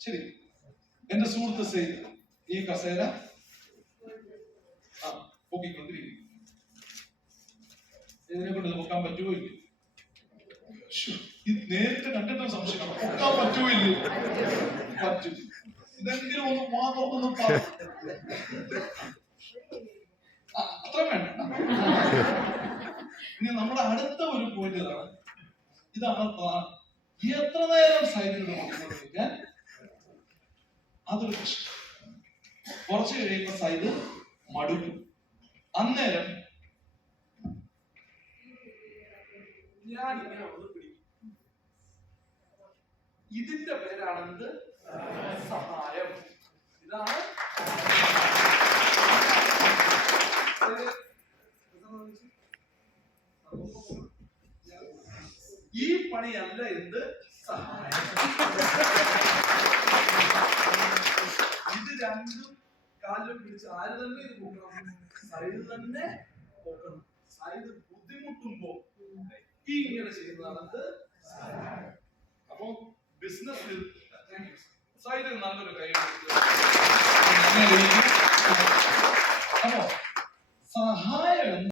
ശരി. എന്റെ സുഹൃത്ത് സെയ്ത് ഈ കസേര ഇതിനെ കൊണ്ട് പൊക്കാൻ പറ്റുമോ ഇല്ല? നേരിട്ട് കണ്ടിട്ട് സംശയം പൊക്കാൻ പറ്റുമോ ഇല്ലേ? പറ്റും. ഇതെങ്കിലും ഒന്ന് മാത്രം അത്രയും വേണ്ട. ഇനി നമ്മുടെ അടുത്ത ഒരു പോയിന്റ് ഇതാണ്. ഇതാണ് എത്ര നേരം സൈഡിൽ നോക്കിക്കൊണ്ടിരിക്കാൻ അതൊരു പ്രശ്നം. കുറച്ച് കഴിയുമ്പോ സൈഡ് മടുക്കും. അന്നേരം ഇതിന്റെ പേരാണെന്ത്? സഹായം. ഇതാണ് ഈ പണിയല്ല എന്ത് സഹായം. ഇത് രണ്ടും കാലിലും പിടിച്ച് ആര് തന്നെ ഇത് പോക്കണം സൈഡ് തന്നെ പോക്കണം സൈഡ് ബുദ്ധിമുട്ടുമ്പോ ഈ ഇങ്ങനെ ചെയ്യുന്നതാണ് അപ്പൊ ബിസിനസ്സിൽ സൈഡിൽ നല്ലൊരു കൈ